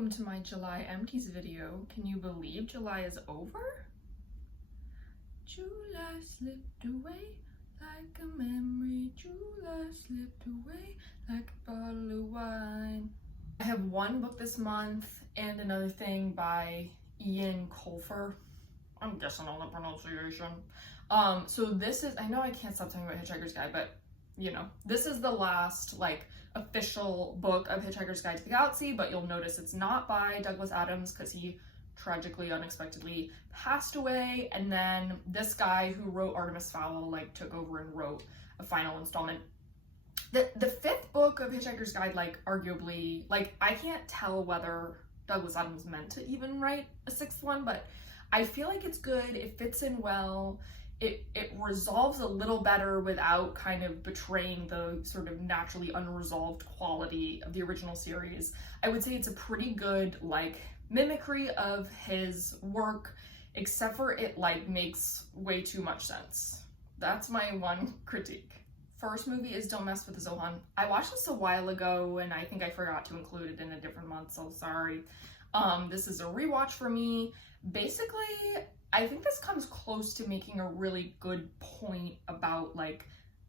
welcome to my July Empties video. Can you believe July is over? July slipped away like a memory. July slipped away like a bottle of wine. I have one book this month and another thing by Ian Colfer. I'm guessing on the pronunciation. So this is, I know I can't stop talking about Hitchhiker's Guide, but you know, this is the last official book of Hitchhiker's Guide to the Galaxy, but you'll notice it's not by Douglas Adams because he tragically, unexpectedly passed away. And then this guy who wrote Artemis Fowl took over and wrote a final installment. The fifth book of Hitchhiker's Guide, arguably, I can't tell whether Douglas Adams meant to even write a sixth one, but I feel like it's good. It fits in well. It resolves a little better without kind of betraying the sort of naturally unresolved quality of the original series. I would say it's a pretty good mimicry of his work, except for it makes way too much sense. That's my one critique. First movie is Don't Mess with the Zohan. I watched this a while ago and I think I forgot to include it in a different month, so sorry. This is a rewatch for me. Basically, I think this comes close to making a really good point about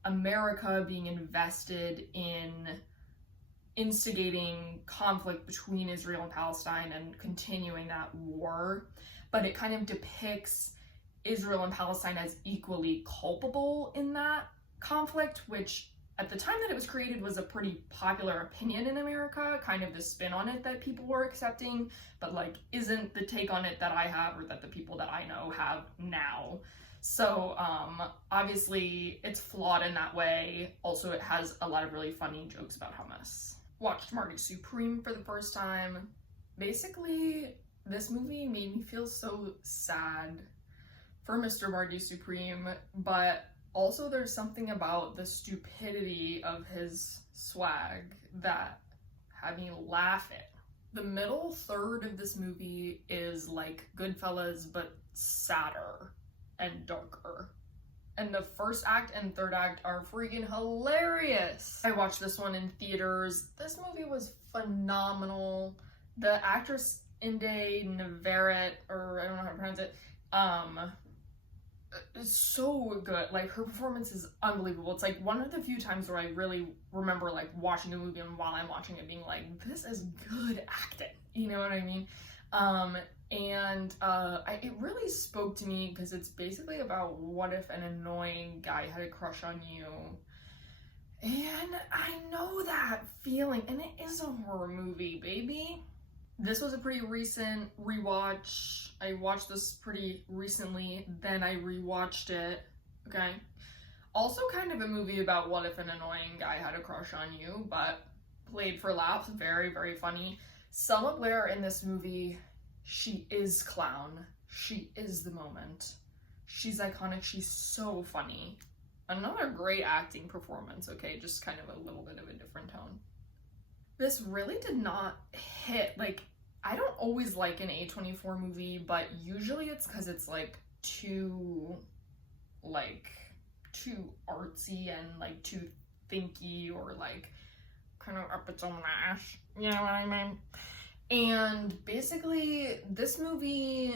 America being invested in instigating conflict between Israel and Palestine and continuing that war, but it kind of depicts Israel and Palestine as equally culpable in that conflict, which at the time that it was created was a pretty popular opinion in America, kind of the spin on it that people were accepting, but isn't the take on it that I have or that the people that I know have now. So obviously it's flawed in that way. Also, it has a lot of really funny jokes about hummus. Watched Marty Supreme for the first time. Basically, this movie made me feel so sad for Mr. Marty Supreme, but also there's something about the stupidity of his swag that had me laughing. The middle third of this movie is like Goodfellas, but sadder and darker. And the first act and third act are freaking hilarious. I watched this one in theaters. This movie was phenomenal. The actress Inde Navarrete, or I don't know how to pronounce it, it's so good. Her performance is unbelievable. It's one of the few times where I really remember watching a movie and while I'm watching it being this is good acting, you know what I mean? It really spoke to me because it's basically about what if an annoying guy had a crush on you, and I know that feeling, and it is a horror movie, baby. This was a pretty recent rewatch. I watched this pretty recently, then I rewatched it, okay? Also kind of a movie about what if an annoying guy had a crush on you, but played for laughs, very, very funny. Selma Blair in this movie, she is clown. She is the moment. She's iconic, she's so funny. Another great acting performance, okay? Just kind of a little bit of a different tone. This really did not hit, I don't always like an A24 movie, but usually it's because it's too artsy and too thinky or kind of up its own ass, you know what I mean? And basically this movie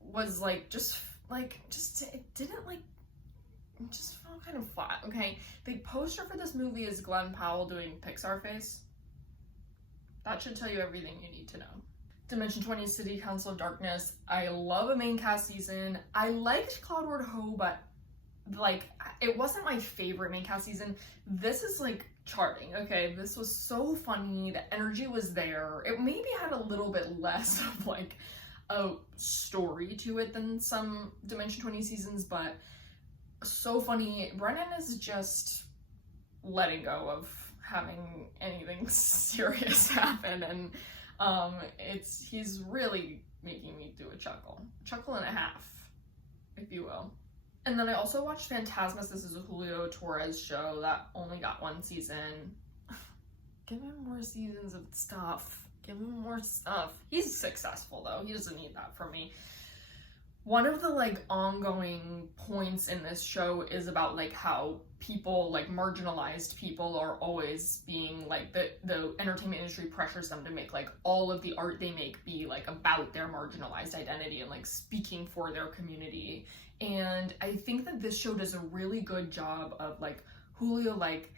was it just felt kind of flat, okay? The poster for this movie is Glenn Powell doing Pixar face. That should tell you everything you need to know. Dimension 20 City Council of Darkness. I love a main cast season. I liked Cloud Ward Ho, but it wasn't my favorite main cast season. This is charting, okay? This was so funny. The energy was there. It maybe had a little bit less of a story to it than some Dimension 20 seasons, but so funny. Brennan is just letting go of having anything serious happen, and he's really making me do a chuckle and a half, if you will. And then I also watched Phantasmus. This is a Julio Torres show that only got one season. Give him more seasons of stuff. Give him more stuff. He's successful though. He doesn't need that from me. One of the ongoing points in this show is about how people, like marginalized people, are always being like, the entertainment industry pressures them to make like all of the art they make be like about their marginalized identity and like speaking for their community. And I think that this show does a really good job of like, Julio like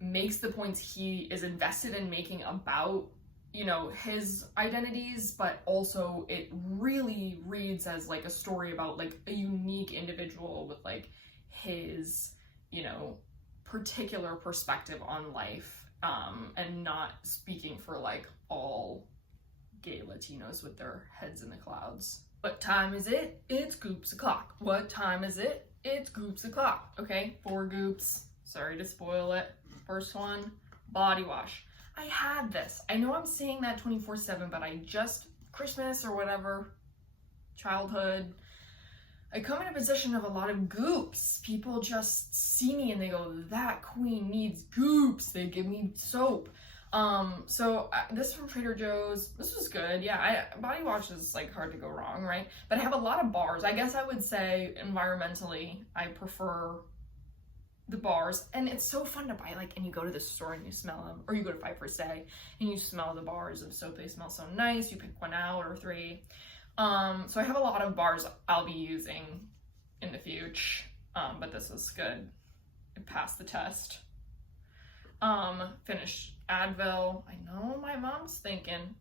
makes the points he is invested in making about, you know, his identities, but also it really reads as like a story about like a unique individual with like his, you know, particular perspective on life, and not speaking for like all gay Latinos with their heads in the clouds. What time is it? It's Goops o'clock. What time is it? It's Goops o'clock. Okay, 4 Goops. Sorry to spoil it. First one, body wash. I had this. I know I'm saying that 24/7, but I just, Christmas or whatever, childhood, I come in a position of a lot of goops. People just see me and they go, that queen needs goops. They give me soap. This from Trader Joe's. This was good. Yeah, body wash is like hard to go wrong, right? But I have a lot of bars. I guess I would say environmentally, I prefer the bars. And it's so fun to buy, like, and you go to the store and you smell them, or you go to 5 for Say and you smell the bars of soap. They smell so nice. You pick one out or 3. So I have a lot of bars I'll be using in the future, but this was good. It passed the test. Finished Advil. I know my mom's thinking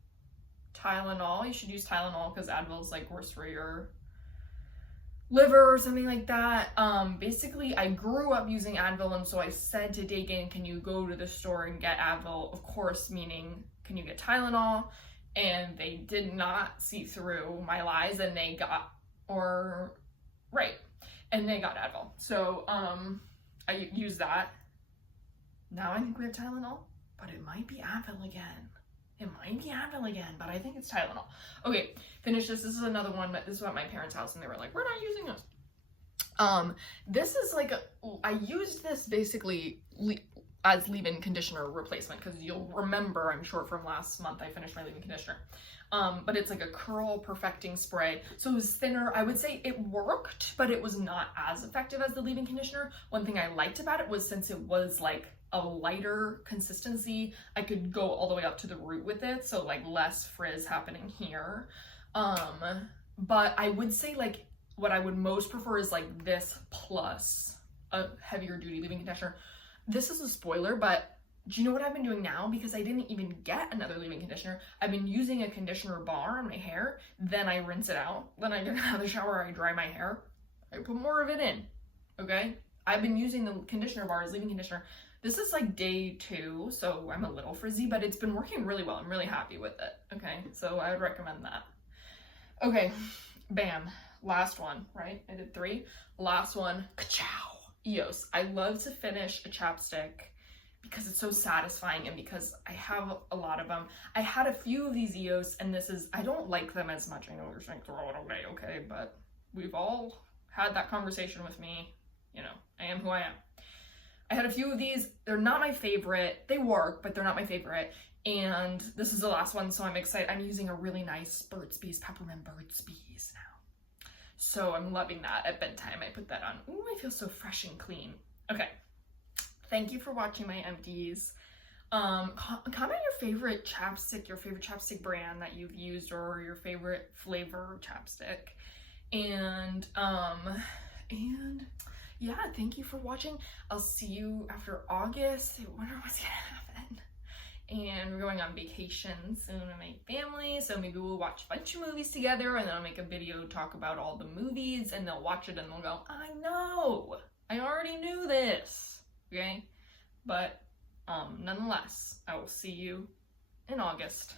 Tylenol. You should use Tylenol because Advil's like worse for your liver or something like that. Basically I grew up using Advil, and so I said to Dagan, can you go to the store and get Advil? Of course, meaning, can you get Tylenol? And they did not see through my lies, and they got, and they got Advil. So I used that. Now I think we have Tylenol, but it might be Advil again. But I think it's Tylenol. Okay, finish this. This is another one, but this is at my parents' house, and they were like, we're not using this. This is like I used this basically as leave-in conditioner replacement, because you'll remember, I'm sure, from last month I finished my leave-in conditioner. But it's like a curl perfecting spray. So it was thinner. I would say it worked, but it was not as effective as the leave-in conditioner. One thing I liked about it was, since it was like a lighter consistency, I could go all the way up to the root with it, so like less frizz happening here. But I would say like what I would most prefer is like this plus a heavier duty leave-in conditioner. This is a spoiler, but do you know what I've been doing now? Because I didn't even get another leave-in conditioner. I've been using a conditioner bar on my hair, then I rinse it out. Then I get out of the shower, I dry my hair. I put more of it in, okay? I've been using the conditioner bar as leave-in conditioner. This is like day 2, so I'm a little frizzy, but it's been working really well. I'm really happy with it, okay? So I would recommend that. Okay, bam, last one, right? I did 3. Last one, ka-chow. EOS. I love to finish a chapstick because it's so satisfying, and because I have a lot of them. I had a few of these EOS, and I don't like them as much. I know you're saying throw it away, okay, but we've all had that conversation with me. You know, I am who I am. I had a few of these. They're not my favorite. They work, but they're not my favorite. And this is the last one, so I'm excited. I'm using a really nice Burt's Bees, peppermint Burt's Bees now. So I'm loving that. At bedtime, I put that on. Ooh, I feel so fresh and clean. Okay. Thank you for watching my empties. Comment your favorite chapstick brand that you've used, or your favorite flavor chapstick. And yeah, thank you for watching. I'll see you after August. I wonder what's gonna happen. And we're going on vacation soon with my family, so maybe we'll watch a bunch of movies together, and then I'll make a video talk about all the movies, and they'll watch it and they'll go, I know, I already knew this, okay? But nonetheless, I will see you in August.